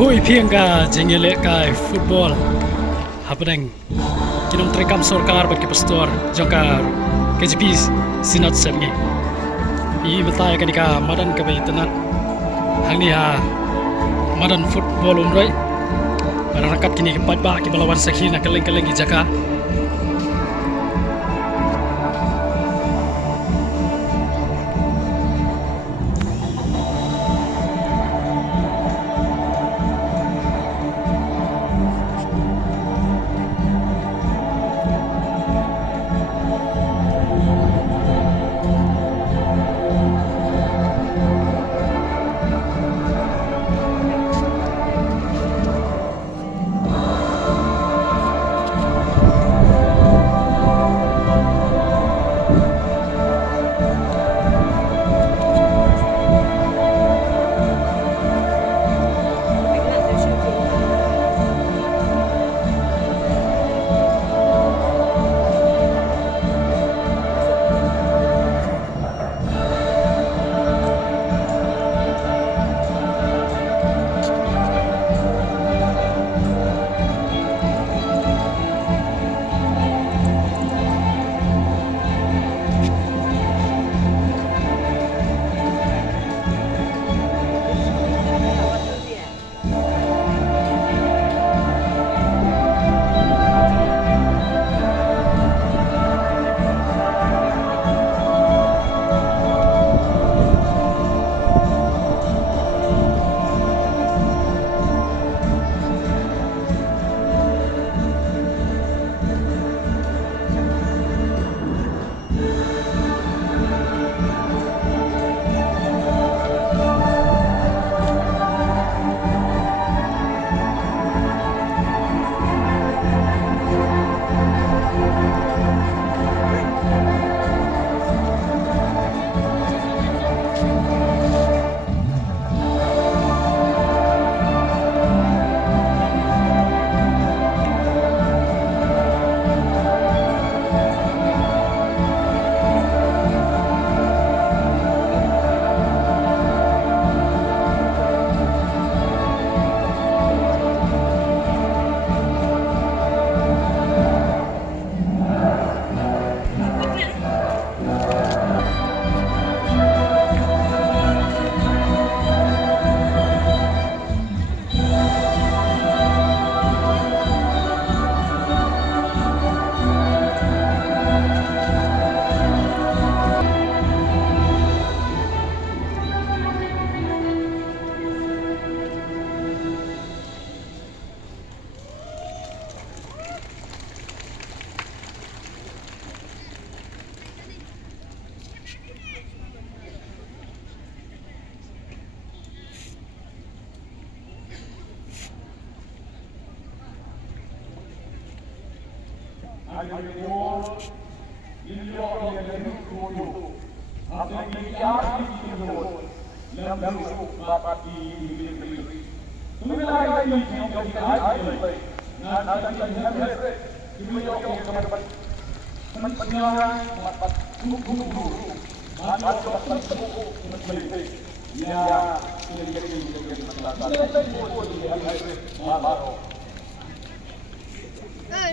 Pui piang ka jengele kai football hapedeng kinong trekam sorkar bagi pastor jongkar KJP sinat semngi I betai ka dika madan ka bai tenat hangni ha madan football umrai rakat kini ke ba ki balawan sakina keleng-keleng ki jaka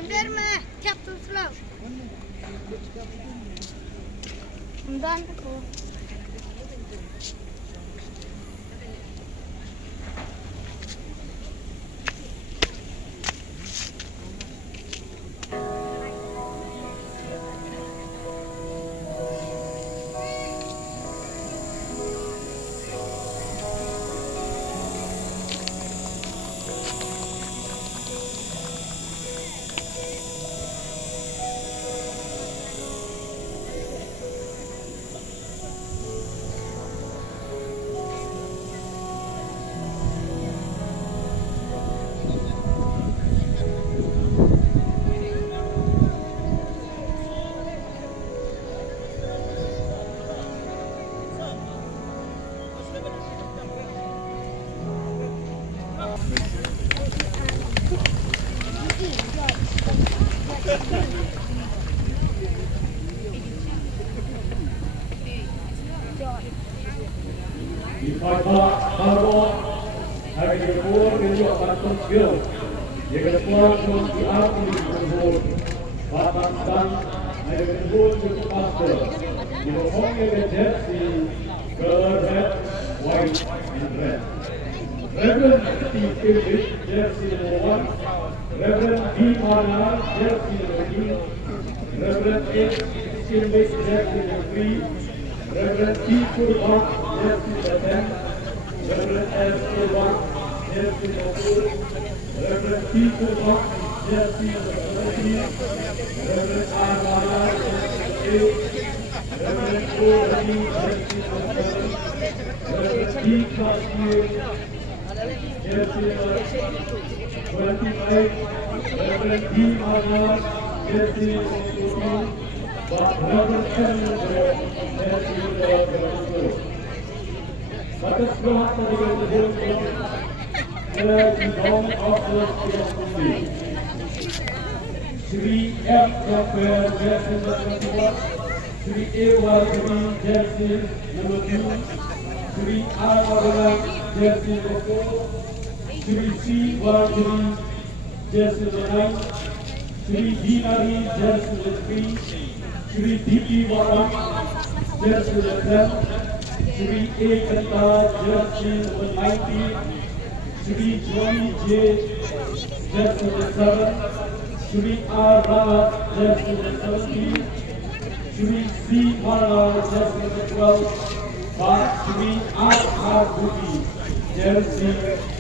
Derme, chapter flow. I'm done. number 4, William Barton Gill. Number 4, John Army, number 4. Batang Tan, number 4, William Pastor. Number 4, number jersey, color red, white, and red. Reverend T. Phillips, jersey number 1. Reverend B. Marna, jersey number 2. Reverend H. Phillips, jersey number 3. Reverend T. Kurban, jersey number 10. Reverend S. Kurban, jersey number 4. Reverend T. Kurban, jersey number 13. Reverend R. Marna, jersey number 8. Reverend O. Ravi, jersey number 7. Reverend T. Kashmir, jersey number 25. Reverend D. Marna, jersey number 14. Reverend M. jersey number 24. Batas berhak dengan dihitung oleh di bawah office tidak kundi. Sri F. Rafael, jersey number 21. Sri A. Wargami, jersey number 2. Sri R. Wargami, jersey number 4. Sri C. Wargami, jersey number 9. Sri B. Nari, jersey number 3. Sri D. P. Wargami, jersey number 10. Sri A. Kanta, jersey number 19. Sri Johnny J. jersey number 7. Sri R. Rana, jersey number 17. Sri C. Marla, jersey number 12. Pak Sri R. R. Budi, jersey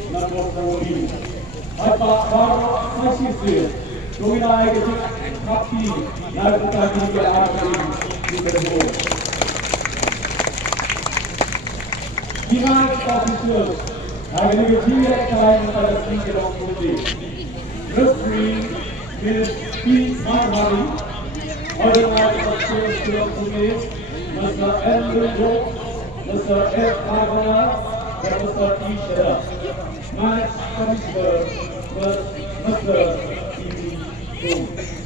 number 14. Bapak Baru Masisir, Dominai Kecil Kapi, Lakukan Tiga Hari di Kedua. Dengan official, hari ini kecil kalian pada tinggi orang putih. Referee Miss P. Marhari, Organized Officials Club Pune, Mr. Andrew Rock, Mr. F. Marhana, dan Mr. T. Shera. Match Commissioner, Mr. T. Jones.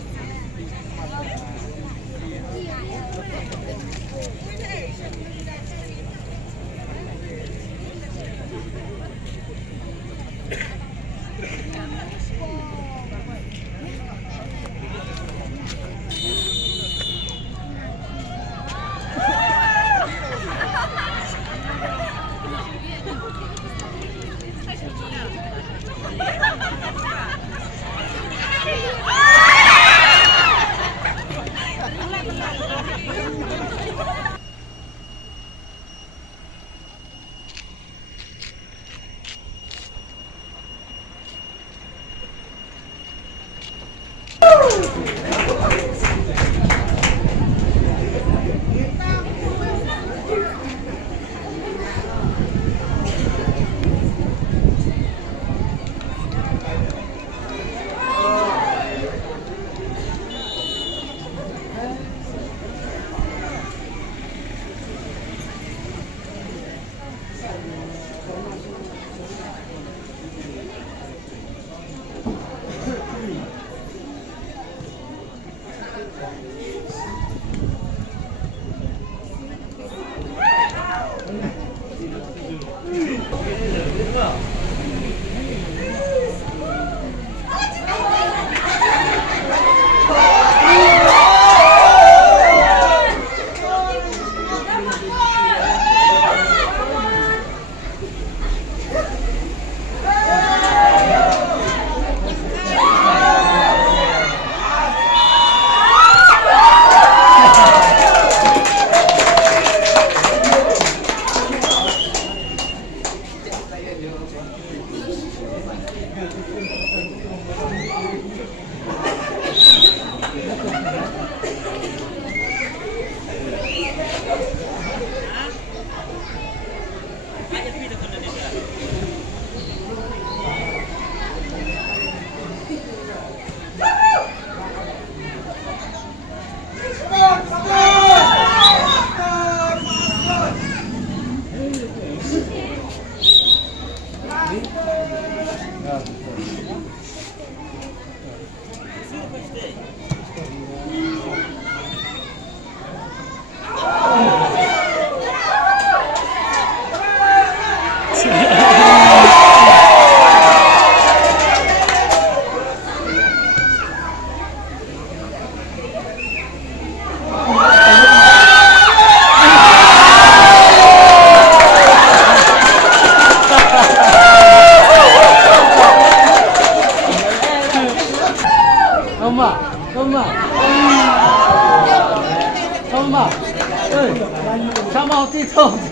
Hey.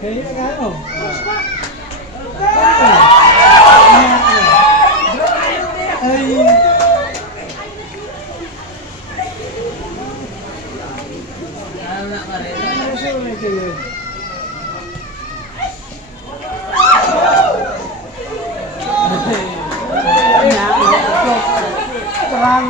Kaya ka ano? Ay! Ano siya may kayo? Terang.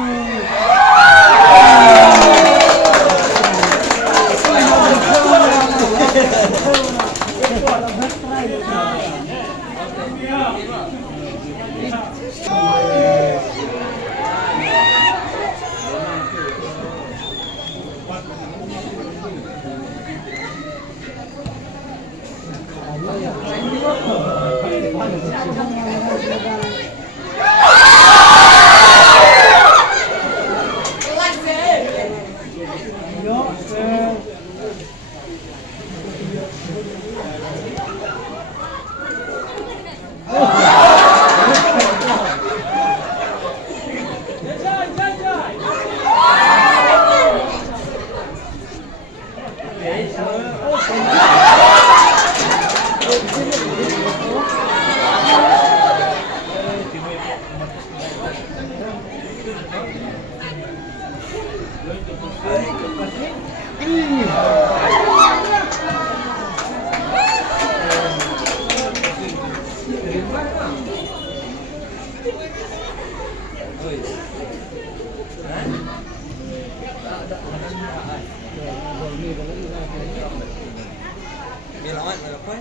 Bilang apa?